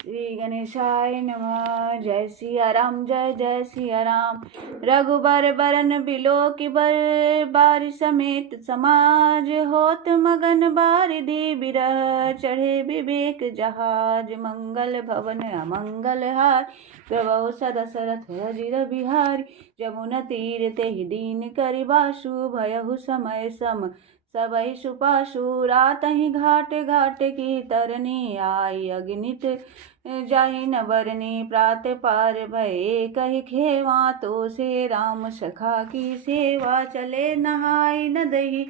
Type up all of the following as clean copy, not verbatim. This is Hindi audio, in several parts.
श्री गणेशाय नमः। जय सिया राम, जय जय सिया राम। रघुबर बरन बिलो की बर, बारि समेत समाज होत मगन बारिधि बिरह, चढ़े विवेक जहाज मंगल भवन अमंगल हार, प्रभु सदशरथ अजिर बिहारी, जमुना तीर तेहि दीन करि बासु, भयहु समय सम सबहि सुपासु, रातहि घाट घाट की तरनी, आई अगणित जाहि न बरनी, प्रात पार भये कहि खेवा, तो से राम सखा की सेवा, चले नहाय न दही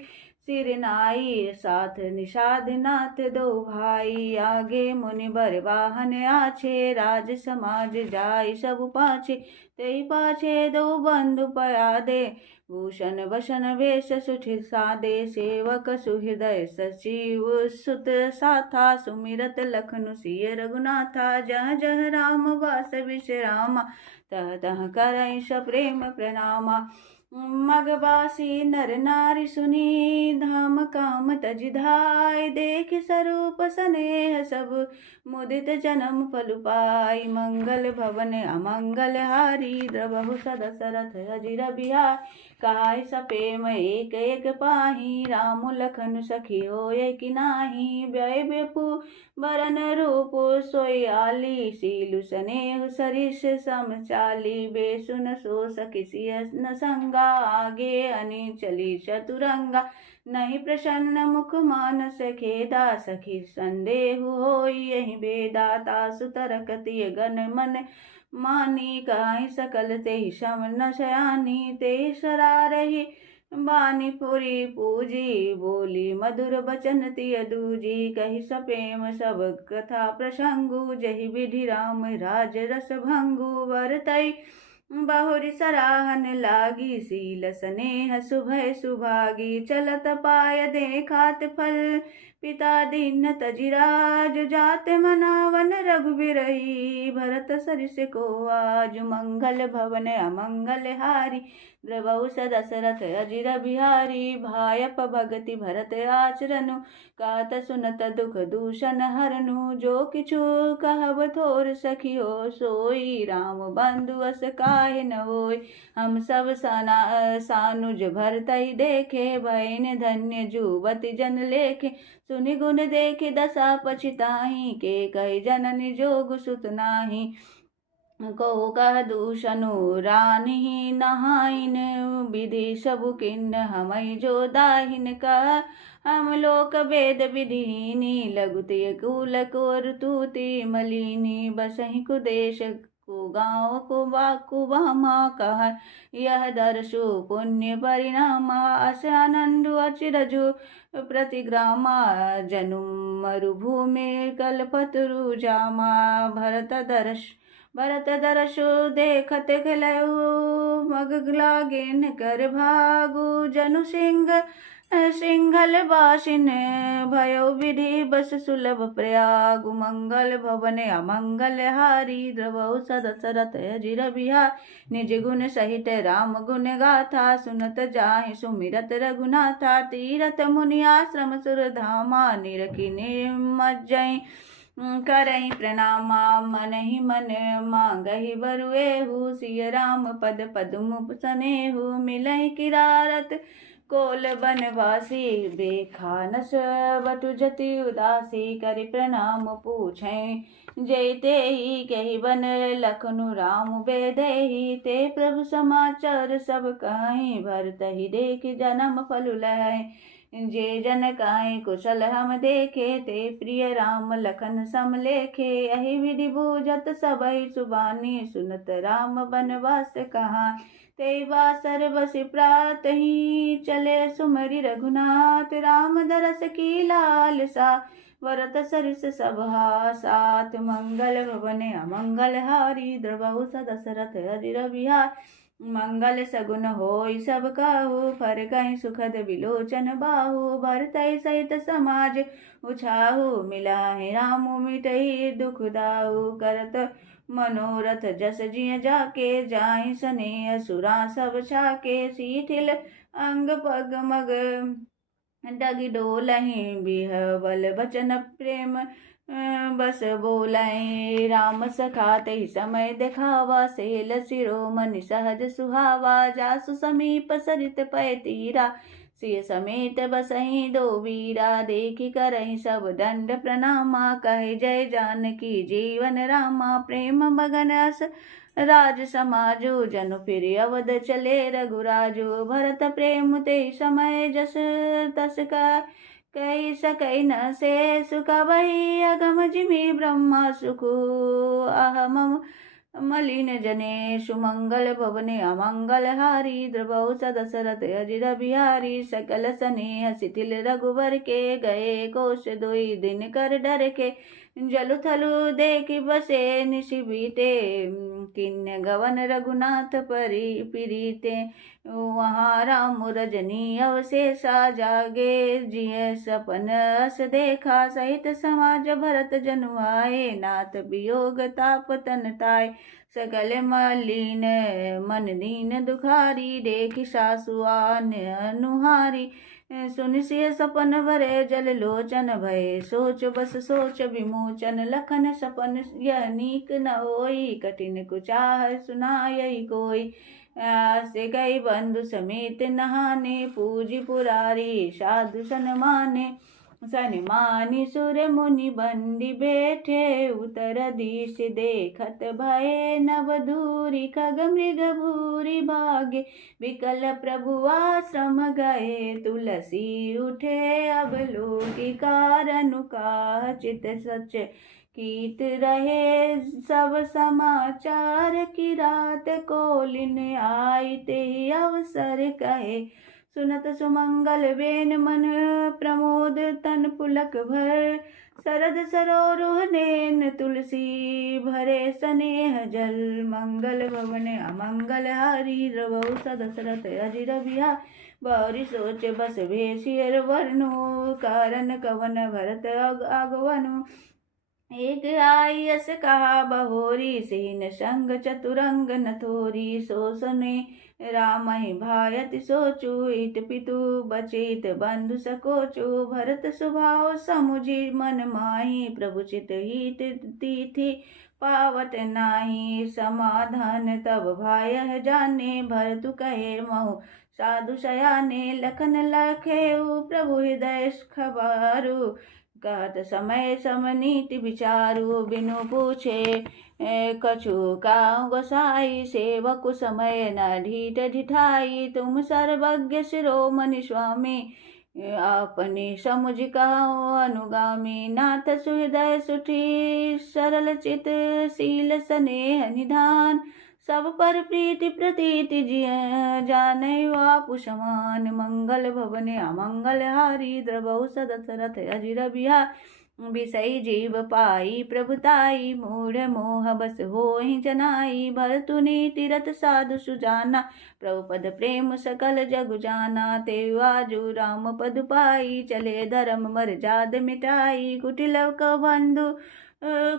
सिर नाई, साथ निषाद नाथ दो भाई, आगे मुनि बर वाहन आछे, राज समाज जाय सब पाछे, तेहि पाछे दो बंधु पयादे, भूषण बसन वेश सुठिर सादे, सेवक सुहृदय सचिव सुत साथा, सुमिरत लखनु सिय रघुनाथा, जह जह राम वास विश्रामा, तह तह करई सप्रेम प्रणामा, मगबासी नर नारी सुनी, धाम काम तज धाय, देख स्वरूप स्नेह सब मुदित जन्म फल पाई, मंगल भवन अमंगल हारी, द्रवहु सदशरथ अजिर बिहार, काय सपेम एक एक पाही, राम लखन सखी होय कि नाही, व्यय बेपु बरन रूप सोई आली, सीलु स्नेह सरिस सम चाली, बेसुन सो सखी सिय न संगा, आगे अनि चली चतुरंगा, नहीं प्रसन्न मुख मानस खेदा, सखी संदेह होई यही बेदा, तासु तरकति गण मन मानी, काहि सकल तेहि सम न शयानी, ते सरारहि बानी पुरी पूजी, बोली मधुर बचन तिय दूजी, कहि सपेम सब कथा प्रसंगु, जहि विधि राम राज रस भंगु, वरतई बहुरी सराहन लागी, सील स्नेह सुभय सुभागी, चलत पाय देखात फल, पिता दीन तजिराज, जात मनावन रघुबीरही, भरत सरिस को आज, मंगल भवन अमंगल हारी, द्रवहु सदशरथ अजिर बिहारी, भायप भगति भरत आचरनु, कात सुनत दुख दूषण हरनु, जो किछु कहब थोर सखियो सोई, राम बंधु अस काहे न होय, हम सब सानुज भरतहि देखे, भयन धन्य जुबति जन लेखे, सुनि गुण देखे दशा पछिताहि, के कहि जननि जोग सुत नाही, को कह दूषणु रानी नहाइन, विधि सबु किन्न हमई जो दाहिन, कह हम लोक वेद विधिनी, लघुति कुल कोर तूति मलिनी, बसहि कुदेश को गाँव को बाकु बामा, कह यह दर्शु पुण्य परिणामा, अस आनंदु अचिरजु प्रतिग्रामा, जनु मरुभूमि कल्पतरु जामा, भरत दर्शो देखत खलऊ, मग लागिन कर भागु, जनु सिंघल बासिन भयो, विधि बस सुलभ प्रयागु, मंगल भवन अमंगल हारी, द्रवहु सदशरथ अजिर बिहार, निज गुण सहित राम गुण गाथा, सुनत जाहि सुमिरत रघुनाथा, तीरथ मुनि आश्रम सुर धामा, निरखि निर्मज्जै करहि प्रणामा, मन ही मन मांगहि बरुएहु, सिय राम पद पद्म सनेहु, मिलहि किरारत कोल बनवासी, बेखानस बटु जति उदासी, करि प्रणाम पूछै जैते ही, कहि बन लखनु राम बेदेहि, ते प्रभु समाचार सब कहि, भरतहि देख जन्म फल लहै, जे जन काई कुशल हम देखे, ते प्रिय राम लखन सम लेखे, यही विधि बूझत सबहि सुबानी, सुनत राम बनवास कहाँ, ते बासर बसि प्रात ही, चले सुमरि रघुनाथ, राम दरस की लालसा, वरत सरिस सभा साथ, मंगल भवन अमंगल हारी, द्रवहु सदशरथ अजिर बिहार, मंगल सगुन होय सब काहू, फर कहीं सुखद विलोचन बाहु, भरतहि सहित समाज उछाहु, मिलाहि रामु मिटहि दुख दाहु, करत मनोरथ जस जिय जाके, जाहि सनेह सुरा सब छाके, सीठिल अंग पग मग डग डोलहि, बिहबल बचन प्रेम बस बोलाए राम सखा तहि समय देखावा, सेल शिरोमणि सहज सुहावा, जासु समीप सरित पय तीरा, सिय समेत बसहि दो वीरा, देखि करहि सब दंड प्रणामा, कहे जय जानकी जीवन रामा, प्रेम मगन अस राज समाजो, जनु फिर अवध चले रघुराजो, भरत प्रेम ते समय जस तस का, कही सकई न से सुख वही, अगम जिमि ब्रह्मा सुखु अहम मलिन जने, सुमंगल भवने अमंगल हारी, द्रवौ सदशरथ अजिर बिहारी, सकल सनेह शिथिल रघुवर के, गए कोश दुई दिन कर डर के, जलु थलु देखि बसे निशि बीते, किन्य गवन रघुनाथ परी पीरीते, वहाँ राम रजनी अवशेषा, जागे जिय सपन अस देखा, सहित समाज भरत जनु आए, नाथ वियोग ताप तन ताय, सकल मलिन मन दीन दुखारी, देखि सासु आन अनुहारी, सुन सिय सपन भरे जल लोचन भय, सोच बस सोच विमोचन, लखन सपन यह नीक न होई, कठिन कुचाह सुनाय कोई, से गई बंधु समेत नहाने, पूजी पुरारी साधु सनमानी, सुर मुनि बंदी बैठे, उत्तर दिश देखत भय नव दूरी, खग मृग भूरी भागे, विकल प्रभु आश्रम गए, तुलसी उठे अब लोकी कारनु का, चित सच कीत रहे सब समाचार, की रात कोलिन आई ते अवसर कहे, सुनत सुमंगल बेन मन प्रमोद तन पुलक भर, शरद सरोरुह नैन तुलसी भरे, स्नेह जल मंगल भवन अमंगल हारी, द्रवौ सदशरथ अजिर बिहार, बारी सोच बस भेषियर वर्णु, कारण कवन भरत आगवनु, एक आई यस कहा बहोरी, सीन संग चतुरंग न थोरी, सो सुने राम भायति सोचु, इत पितु बचित बंधु सकोचु, भरत स्वभाव समुझि मन माही, प्रभु चित हित तिथि पावत नाही, समाधान तब भाय जाने, भरतु कहे महु साधु सयाने, लखन लखेउ प्रभु हृदय खबारू, कहत समय समनीति विचारु, बिनु पूछे कछु काहु गोसाई, सेवक समय न ढीठ ढिठाई, तुम सर्वज्ञ शिरोमणि स्वामी, अपने समुझ कहो अनुगामी, नाथ सुहृदय सुठी सरल चित, शील स्नेह निधान, सब पर प्रीति प्रतीति जाने आपु समान, मंगल भवने अमंगल हारी, द्रवौ सदशरथ अजिर बिहार, विषयी जीव पाई प्रभुताई, मूढ़ मोह बस होहि जनाई, भरतु नीति रत साधु सुजाना, प्रभुपद प्रेम सकल जगु जाना, तेउ आजु राम पद पाई, चले धर्म मर्याद मिटाई, कुटिल क बंधु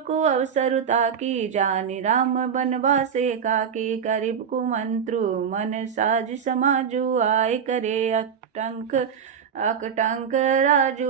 को अवसरुता की, जानि राम बनवासे काकी, करिब कुमंत्रु मन साज समाजु, आय करे अकटंक राजू,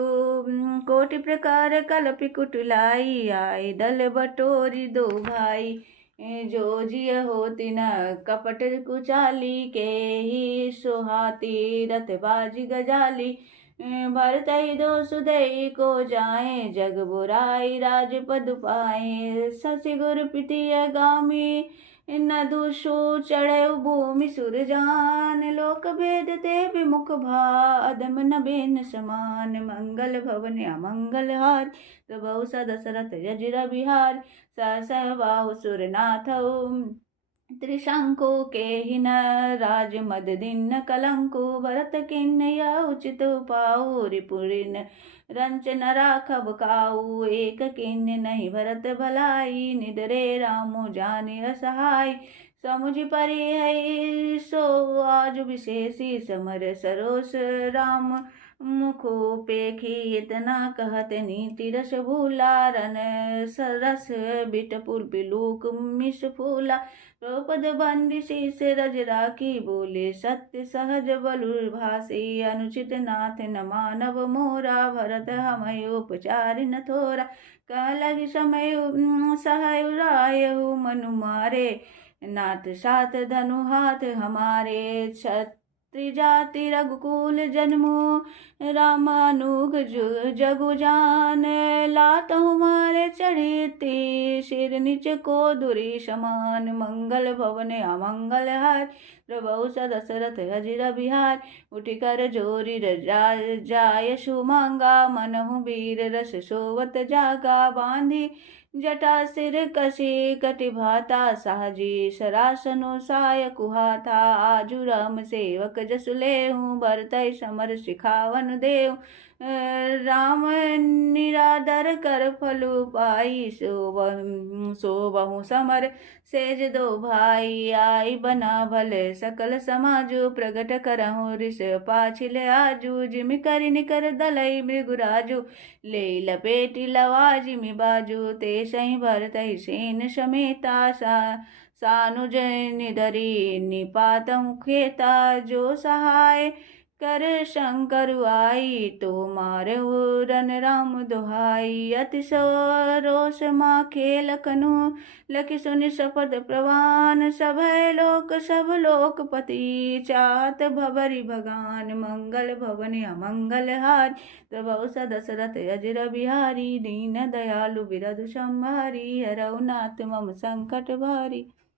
कोटि प्रकार कलपि कुटुलाई, आय दल बटोरी दो भाई, जो जिय होती न कपट कुचाली, के ही सोहाती रथ बाजी गजाली, भरतहि दो सुदय को जाए, जग बुराई राजपद पाए, शशि गुर प्रीतिय गामी, न दूषो चढ़े भूमि सुरजान, लोक भेद ते विमुख भा, अदम न बेन समान, मंगल भवन अमंगल हार, प्रभु सदशरथ अजिर बिहार, सहस बाहु सुरनाथ त्रिशंको के हिन, राज मद दिन कलंको, भरत किन्नय उचित पाऊ, रिपुरिन रंच न राखब काऊ, एक किन्न नहीं भरत भलाई, निदरे रामु जानि असहाय, समुझ परि है सो आज विशेषी, समर सरोस राम मुखो पेखी इतना कहत नीति रस भूला रन सरस बिट पुल पिलूक मिस फूला द्रौपद बंदी शीस रज राखी बोले सत्य सहज बलुर भासी अनुचित नाथ न मानव मोरा भरत हमय उपचारि न थोरा कह लगी समय सहाय रायहु मनु मारे नाथ साथ धनु हाथ हमारे त्रिजाति रघुकुल जन्मो रामानुग जगु जान लात हमारे चढ़ीते सिर नीच को दुरी समान मंगल भवन अमंगल हार प्रभु दशरथ हजिर बिहार उठी कर जोरी जाय सुमांगा मनहु वीर रस सोवत जागा बांधी जटा सिर कसी कटि भाता साजी सरासनु साय कुहाथा आजु राम सेवक जसु लेहूँ भरतय समर सिखावन देव राम निरादर कर फलु पाई सो बहु समर सेज दो भाई आई बना भल सकल समाजु प्रगट करहु ऋष पाछिल आजू जिमि करि निकर दलई मृगुराजु ले लपेटि लवाजिमि बाजू ते सही भरतहि सेन समेता सानुज निधरी निपातहु खेता जो सहाय कर शंकर आई तो मारहु रन राम दुहाई अति रोष मा खेल कनु लखि सुनि शपथ प्रवान सब लोक पति चाहत भबरी भगान मंगल भवन अमंगल हार प्रभु दशरथ अजर बिहारी दीन दयालु बिरधु संहारी हरौ नाथ मम संकट भारी।